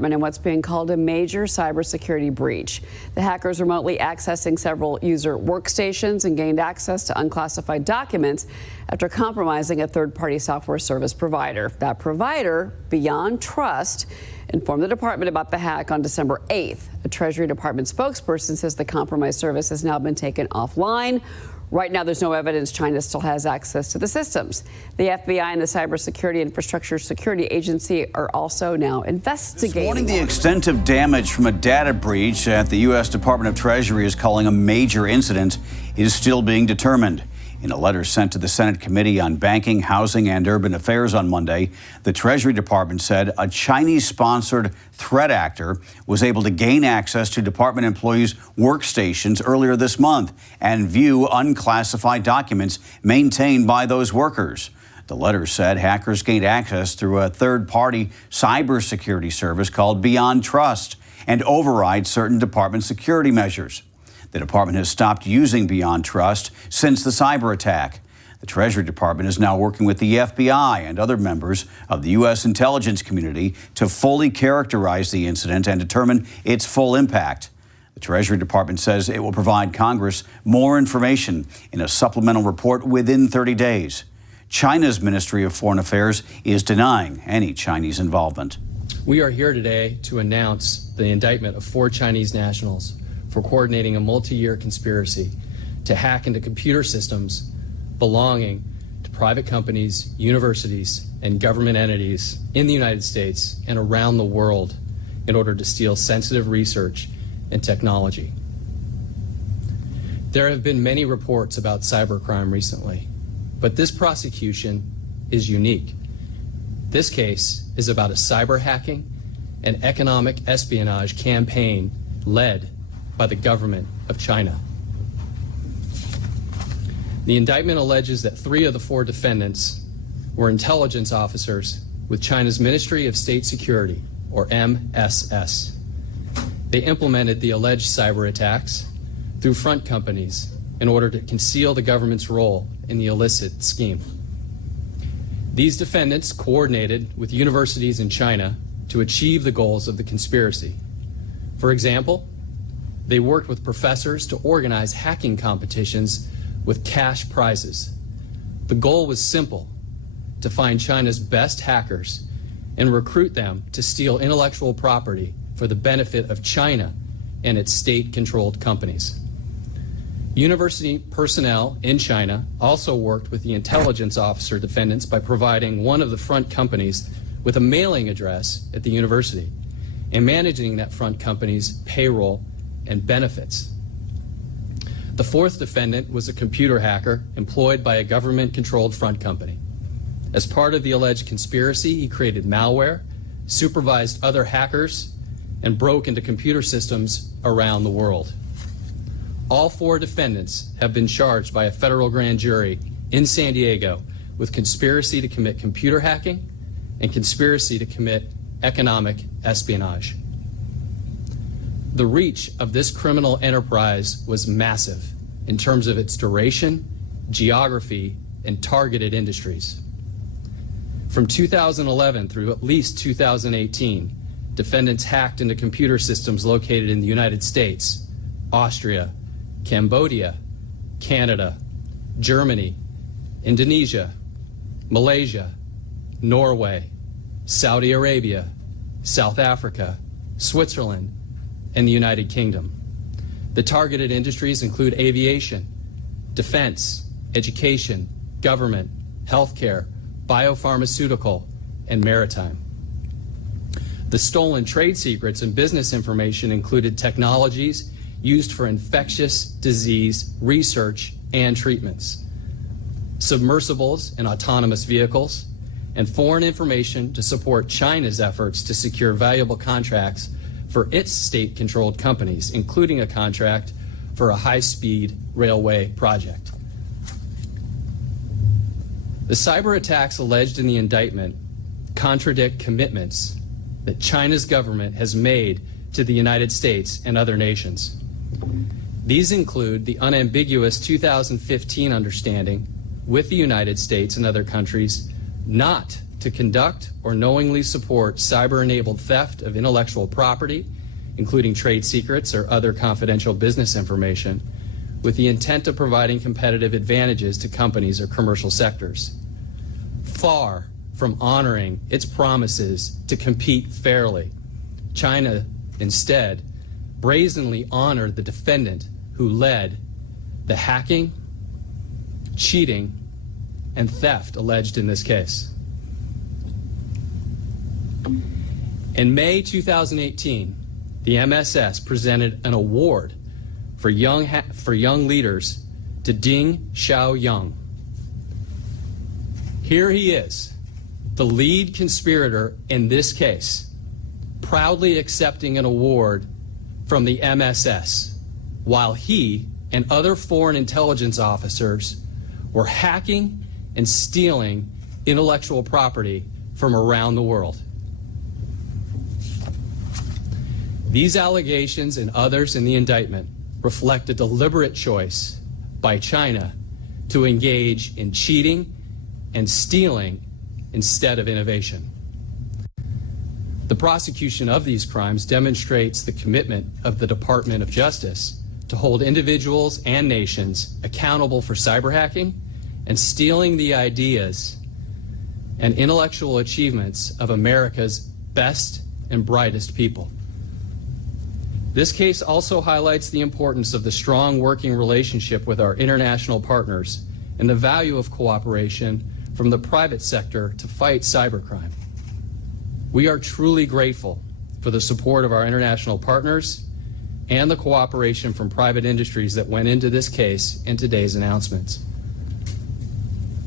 In what's being called a major cybersecurity breach. The hackers remotely accessing several user workstations and gained access to unclassified documents after compromising a third-party software service provider. That provider, Beyond Trust, informed the department about the hack on December 8th. A Treasury Department spokesperson says the compromised service has now been taken offline. Right now, there's no evidence China still has access to the systems. The FBI and the Cybersecurity Infrastructure Security Agency are also now investigating. This morning, the extent of damage from a data breach at the U.S. Department of Treasury is calling a major incident is still being determined. In a letter sent to the Senate Committee on Banking, Housing and Urban Affairs on Monday, the Treasury Department said a Chinese-sponsored threat actor was able to gain access to department employees' workstations earlier this month and view unclassified documents maintained by those workers. The letter said hackers gained access through a third-party cybersecurity service called Beyond Trust and override certain department security measures. The department has stopped using Beyond Trust since the cyber attack. The Treasury Department is now working with the FBI and other members of the U.S. intelligence community to fully characterize the incident and determine its full impact. The Treasury Department says it will provide Congress more information in a supplemental report within 30 days. China's Ministry of Foreign Affairs is denying any Chinese involvement. We are here today to announce the indictment of 4 Chinese nationals for coordinating a multi-year conspiracy to hack into computer systems belonging to private companies, universities, and government entities in the United States and around the world in order to steal sensitive research and technology. There have been many reports about cybercrime recently, but this prosecution is unique. This case is about a cyber hacking and economic espionage campaign led by the government of China. The indictment alleges that 3 of the 4 defendants were intelligence officers with China's Ministry of State Security, or MSS. They implemented the alleged cyber attacks through front companies in order to conceal the government's role in the illicit scheme. These defendants coordinated with universities in China to achieve the goals of the conspiracy. For example, they worked with professors to organize hacking competitions with cash prizes. The goal was simple: to find China's best hackers and recruit them to steal intellectual property for the benefit of China and its state-controlled companies. University personnel in China also worked with the intelligence officer defendants by providing one of the front companies with a mailing address at the university and managing that front company's payroll and benefits. The 4th defendant was a computer hacker employed by a government-controlled front company. As part of the alleged conspiracy, he created malware, supervised other hackers, and broke into computer systems around the world. All 4 defendants have been charged by a federal grand jury in San Diego with conspiracy to commit computer hacking and conspiracy to commit economic espionage. The reach of this criminal enterprise was massive in terms of its duration, geography, and targeted industries. From 2011 through at least 2018, defendants hacked into computer systems located in the United States, Austria, Cambodia, Canada, Germany, Indonesia, Malaysia, Norway, Saudi Arabia, South Africa, Switzerland, and the United Kingdom. The targeted industries include aviation, defense, education, government, healthcare, biopharmaceutical, and maritime. The stolen trade secrets and business information included technologies used for infectious disease research and treatments, submersibles and autonomous vehicles, and foreign information to support China's efforts to secure valuable contracts for its state-controlled companies, including a contract for a high-speed railway project. The cyber attacks alleged in the indictment contradict commitments that China's government has made to the United States and other nations. These include the unambiguous 2015 understanding with the United States and other countries not to conduct or knowingly support cyber-enabled theft of intellectual property, including trade secrets or other confidential business information, with the intent of providing competitive advantages to companies or commercial sectors. Far from honoring its promises to compete fairly, China instead brazenly honored the defendant who led the hacking, cheating, and theft alleged in this case. In May 2018, the MSS presented an award for young leaders to Ding Xiaoyang. Here he is, the lead conspirator in this case, proudly accepting an award from the MSS, while he and other foreign intelligence officers were hacking and stealing intellectual property from around the world. These allegations and others in the indictment reflect a deliberate choice by China to engage in cheating and stealing instead of innovation. The prosecution of these crimes demonstrates the commitment of the Department of Justice to hold individuals and nations accountable for cyber hacking and stealing the ideas and intellectual achievements of America's best and brightest people. This case also highlights the importance of the strong working relationship with our international partners and the value of cooperation from the private sector to fight cybercrime. We are truly grateful for the support of our international partners and the cooperation from private industries that went into this case and today's announcements.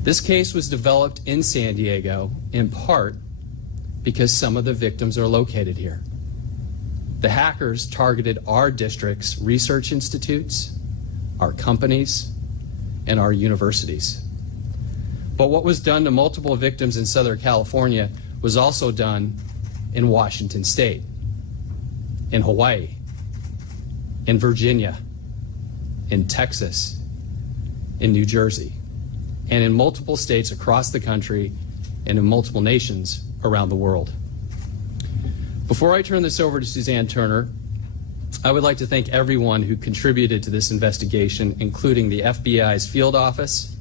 This case was developed in San Diego in part because some of the victims are located here. The hackers targeted our district's research institutes, our companies, and our universities. But what was done to multiple victims in Southern California was also done in Washington State, in Hawaii, in Virginia, in Texas, in New Jersey, and in multiple states across the country and in multiple nations around the world. Before I turn this over to Suzanne Turner, I would like to thank everyone who contributed to this investigation, including the FBI's field office,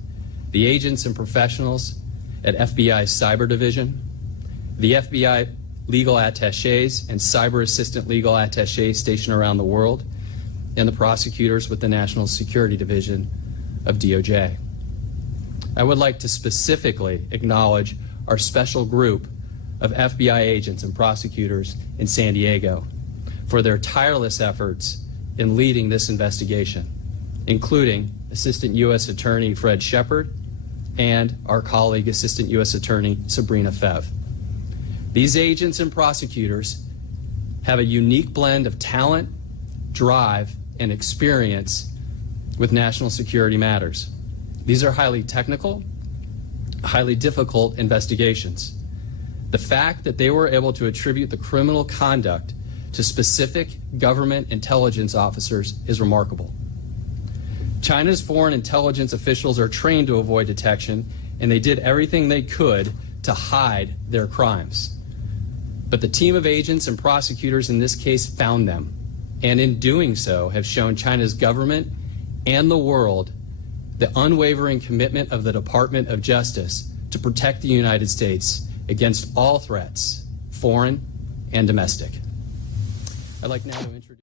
the agents and professionals at FBI's Cyber Division, the FBI legal attaches and cyber assistant legal attaches stationed around the world, and the prosecutors with the National Security Division of DOJ. I would like to specifically acknowledge our special group of FBI agents and prosecutors in San Diego for their tireless efforts in leading this investigation, including Assistant U.S. Attorney Fred Shepard and our colleague Assistant U.S. Attorney Sabrina Fev. These agents and prosecutors have a unique blend of talent, drive, and experience with national security matters. These are highly technical, highly difficult investigations. The fact that they were able to attribute the criminal conduct to specific government intelligence officers is remarkable. China's foreign intelligence officials are trained to avoid detection, and they did everything they could to hide their crimes. But the team of agents and prosecutors in this case found them, and in doing so have shown China's government and the world the unwavering commitment of the Department of Justice to protect the United States against all threats, foreign and domestic. I'd like now to introduce